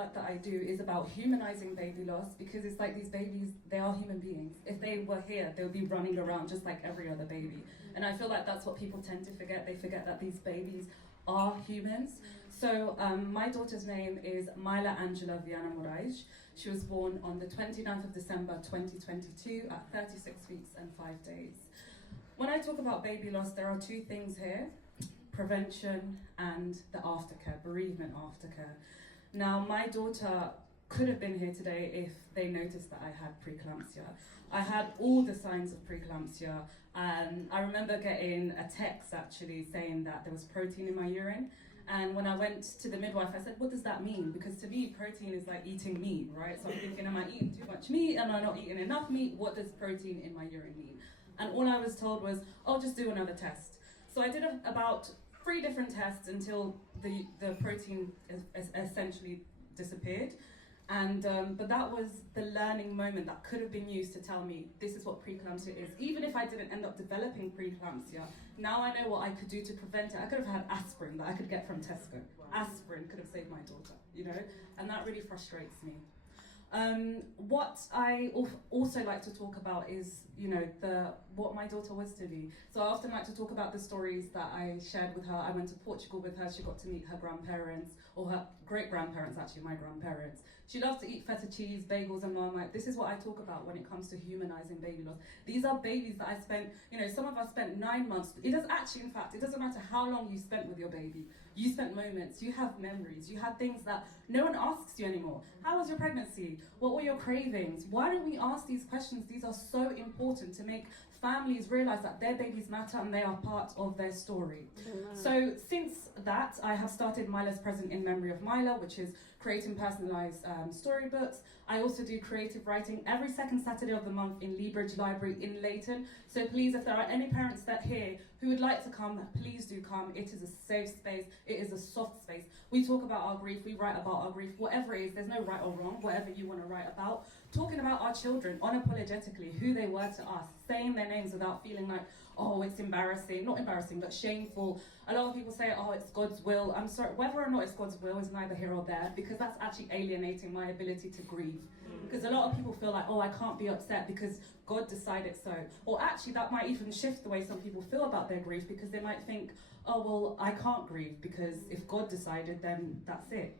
work that I do is about humanizing baby loss, because it's like these babies, they are human beings. If they were here, they would be running around just like every other baby. And I feel like that's what people tend to forget. They forget that these babies are humans. So my daughter's name is Myla Angela Viana Moraes. She was born on the 29th of December 2022 at 36 weeks and 5 days. When I talk about baby loss, there are two things here: prevention and the aftercare, bereavement aftercare. Now, my daughter could have been here today if they noticed that I had preeclampsia. I had all the signs of preeclampsia, and I remember getting a text actually saying that there was protein in my urine. And when I went to the midwife, I said, what does that mean? Because to me, protein is like eating meat, right? So I'm thinking, am I eating too much meat? Am I not eating enough meat? What does protein in my urine mean? And all I was told was, oh, just do another test. So I did about 3 different tests until the protein essentially disappeared. And but that was the learning moment that could have been used to tell me this is what preeclampsia is. Even if I didn't end up developing preeclampsia, now I know what I could do to prevent it. I could have had aspirin that I could get from Tesco. Aspirin could have saved my daughter, you know, and that really frustrates me. What I also like to talk about is, you know, what my daughter was to me. So I often like to talk about the stories that I shared with her. I went to Portugal with her. She got to meet her grandparents, or her great-grandparents, actually, my grandparents. She loved to eat feta cheese, bagels, and Marmite. This is what I talk about when it comes to humanizing baby loss. These are babies that I spent, you know, some of us spent 9 months. It does actually, in fact, it doesn't matter how long you spent with your baby. You spent moments, you have memories, you had things that no one asks you anymore. How was your pregnancy? What were your cravings? Why don't we ask these questions? These are so important to make families realize that their babies matter and they are part of their story. So since that, I have started Myla's Present in Memory of Myla, which is creating personalized storybooks. I also do creative writing every second Saturday of the month in Lee Bridge Library in Leighton. So please, if there are any parents that here who would like to come, please do come. It is a safe space. It is a soft space. We talk about our grief. We write about our grief. Whatever it is, there's no right or wrong. Whatever you want to write about. Talking about our children unapologetically, who they were to us, saying their names without feeling like, oh, it's embarrassing. Not embarrassing, but shameful. A lot of people say, oh, it's God's will. I'm sorry, whether or not it's God's will is neither here or there, because that's actually alienating my ability to grieve. Because a lot of people feel like, oh, I can't be upset because God decided so. Or actually, that might even shift the way some people feel about their grief, because they might think, oh, well, I can't grieve because if God decided, then that's it.